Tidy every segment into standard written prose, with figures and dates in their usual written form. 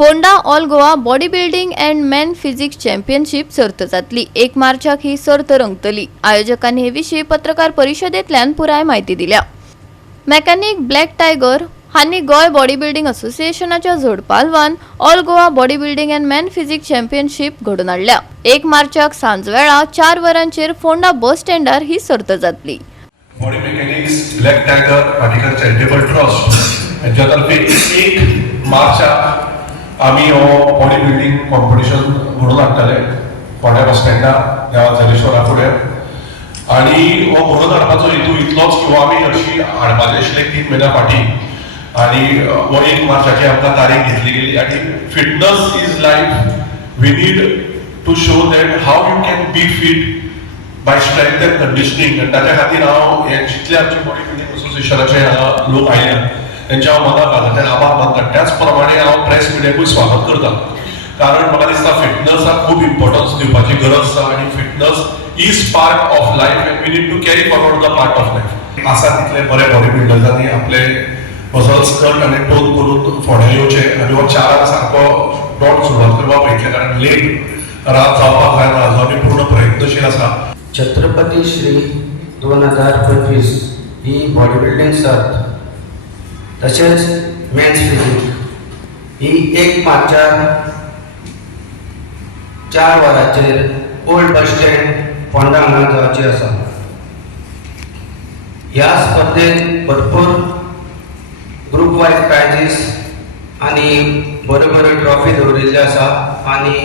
Phonda all Goa body building and man physics championship सर्त जातली। 1 मार्चाक ही सर्त रंगतली। आयोजकांनी हे विशीं पत्रकार परिशदेंतल्यान पुराय माहिती दिल्या। मेकॅनिक ब्लॅक टायगर हांनी गोय बॉडी बिल्डिंग असोसिएशनाच्या जोड पालवान all Goa body building and man physics championship घडोवन हाडल्या। 1 मार्चाक सांजवेळा 4 वरांचेर फोंडा बस स्टँडार ही सर्त जातली। Body mechanics black tiger particle charitable trust हांच्या तर्फे 1 मार्चाक आम्ही हो बॉडी बिल्डिंग कॉम्पिटिशन घडोवन हाडटले फोंड्या बस स्टँडार देवा जलेश्वरा फुडें। आनी हो घडोवन हाडपाचो हेतू इतलोच की हो आमी हरशीं हाडपाचे आशिल्ले 3 म्हयन्या फाटीं आनी हो 1 मार्चाची आमकां तारीख घेतली गेली। आनी fitness is life, we need to show that how you can be fit by strength and conditioning. आनी ताच्या खातीर हांव हे जितले आमचे बॉडी बिल्डिंग असोसिएशनाचे लोक आयल्या त्यांच्या हांव मनाक आभार मानता। त्याच प्रमाणे हांव प्रेस मिडियाकूय स्वागत करता, कारण म्हाका दिसता फिटनसाक खूब इम्पॉर्टन्स दिवपाची गरज आसा आनी fitness is part of life and we need to carry forward the part of life. आसा तितले बरे बॉडी बिल्डर्सांनी आपले मसल्स कट आनी टोन करून फोंड्या येवचे आनी हो 4 सारको डॉट सुरवात करपाक पळयतले, कारण लेट रात जावपाक जायना हाजो आमी पूर्ण प्रयत्नशील आसा। छत्रपती श्री 2025 ही बॉडी बिल्डिंग सर्त तसेच मेन्स फिजिक ही 1 मार्चाक 4 वरांचेर ओल्ड बस स्टँड फोंडा हांगा जावची आसा। ह्या स्पर्धेक भरपूर ग्रुप वायज प्रायजीस आनी बऱ्यो बऱ्यो ट्रॉफी दवरिल्ले आसा आनी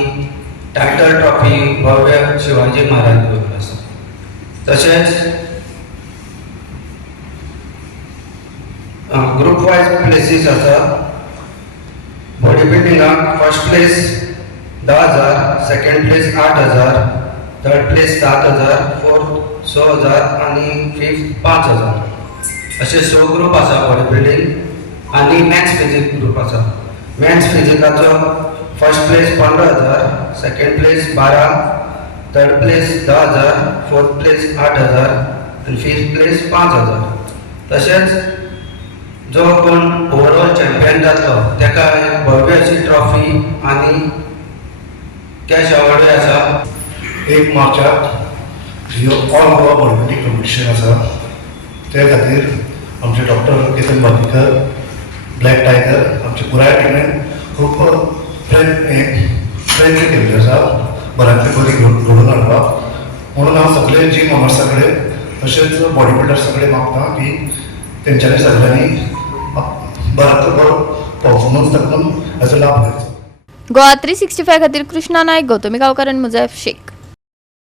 टायटल ट्रॉफी भव्य शिवाजी महाराज दवरिल्लो आसा। तशेंच ग्रुप वायज प्लेसीस आसा। बॉडी बिल्डिंगाक first place 10,000, second place 8,000, third place 7,000, fourth 6,000 आनी फिफ्थ 5,000 असे 6 ग्रुप आसा बॉडी बिल्डिंग। आनी मॅन्स फिजिक ग्रुप आसा। मॅन्स फिजिकाचो first place 15,000, second place 12, third place 10,000, fourth place 8,000 आनी फिफ्थ प्लेस 5,000। तशेंच जो कोण ओवरऑल चॅम्पियन जातलो तेका भव्य अशी ट्रॉफी आनी कॅश अवॉर्डूय आसा। 1 मार्चाक all Goa body building competition आसा, त्या खातीर आमचे डॉक्टर केतन बाकीकर ब्लॅक टायगर आमच्या पुराय टिमीन खूब प्रयत्न केल्ले आसा बऱ्यांतली बरी घडोवन हाडपाक। म्हणून हांव सगळे जीम ओनर्सा कडेन तशेंच बॉडी बिल्डर्सा कडेन मागता की तेंच्यांनी सगळ्यांनी बऱ्यांतलो बरो परफॉर्मन्स दाखोवन हाचो लाभ घेवचो। गोवा 365 खातीर कृष्णा नायक, गौतमी गांवकार आनी मुजैफ शेख।